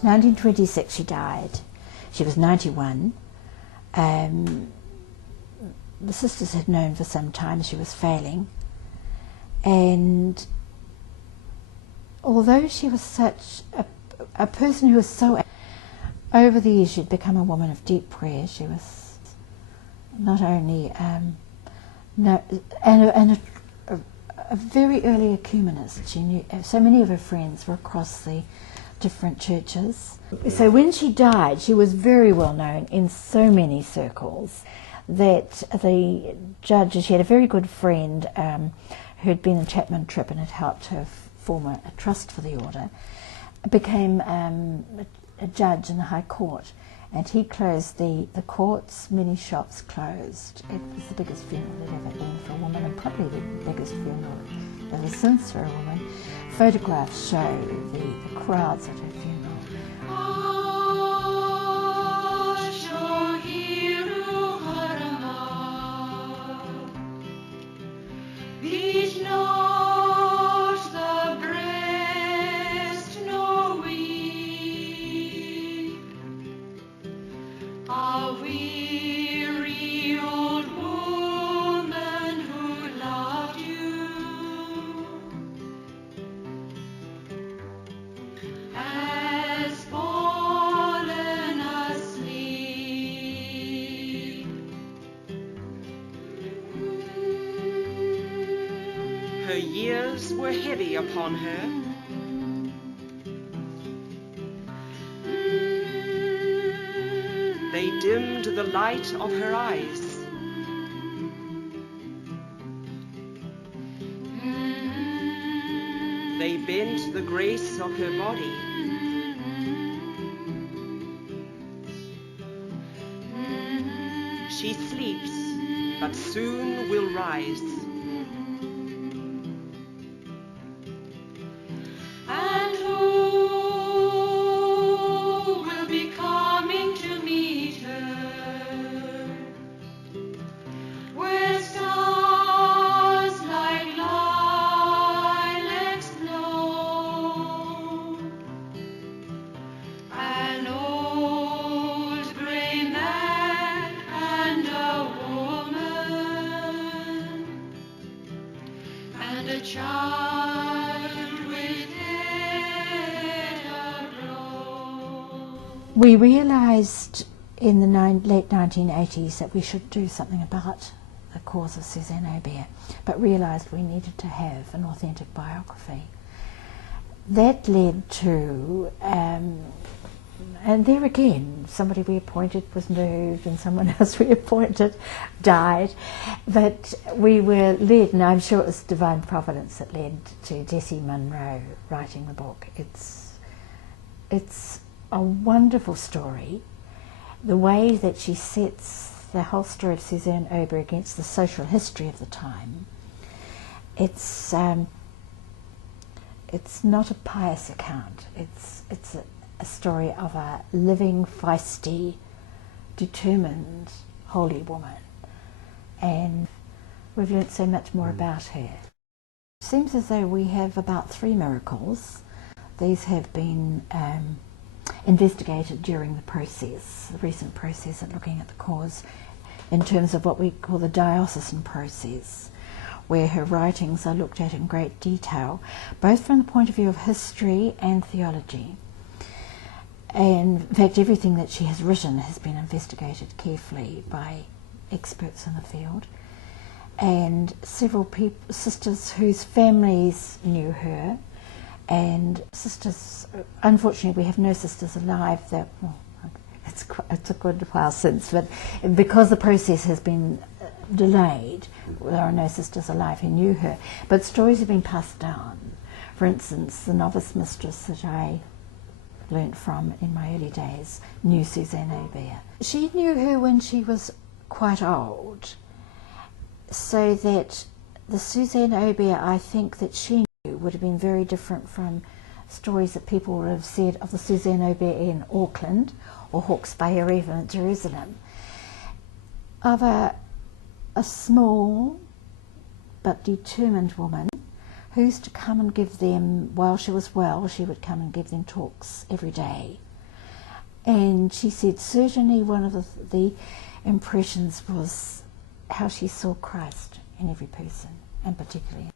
1926 she died. She was 91. The sisters had known for some time she was failing, and although she was such a person who was so, over the years she'd become a woman of deep prayer. She was not only a very early ecumenist. She knew so many of her friends were across the different churches. So when she died, she was very well known in so many circles that the judge, she had a very good friend who'd been in Chapman Tripp and had helped her form a trust for the order, became a judge in the High Court, and he closed the courts. Many shops closed. It was the biggest funeral there'd ever been for a woman, and probably the biggest funeral ever since for a woman. Photographs show the crowds at her funeral. Her years were heavy upon her. They dimmed the light of her eyes. They bent the grace of her body. She sleeps, but soon will rise. We realised in the late 1980s that we should do something about the cause of Suzanne Aubert, but realised we needed to have an authentic biography. That led to, and there again, somebody we appointed was moved and someone else we appointed died, but we were led, and I'm sure it was divine providence that led to Jessie Munro writing the book. It's a wonderful story, the way that she sets the whole story of Suzanne Aubert against the social history of the time. It's not a pious account. It's a story of a living, feisty, determined, holy woman, and we've learnt so much more about her. It seems as though we have about 3 miracles. These have been investigated during the process, the recent process at looking at the cause, in terms of what we call the diocesan process, where her writings are looked at in great detail, both from the point of view of history and theology. And in fact, everything that she has written has been investigated carefully by experts in the field. And several sisters whose families knew her, and sisters, unfortunately we have no sisters alive that, well, it's a good while since, but because the process has been delayed, there are no sisters alive who knew her. But stories have been passed down. For instance, the novice mistress that I learnt from in my early days knew Suzanne Aubert. She knew her when she was quite old, so that the Suzanne Aubert I think that she knew would have been very different from stories that people would have said of the Suzanne Aubert in Auckland or Hawke's Bay or even Jerusalem, of a small but determined woman who used to come and give them, while she was well, she would come and give them talks every day. And she said certainly one of the impressions was how she saw Christ in every person, and particularly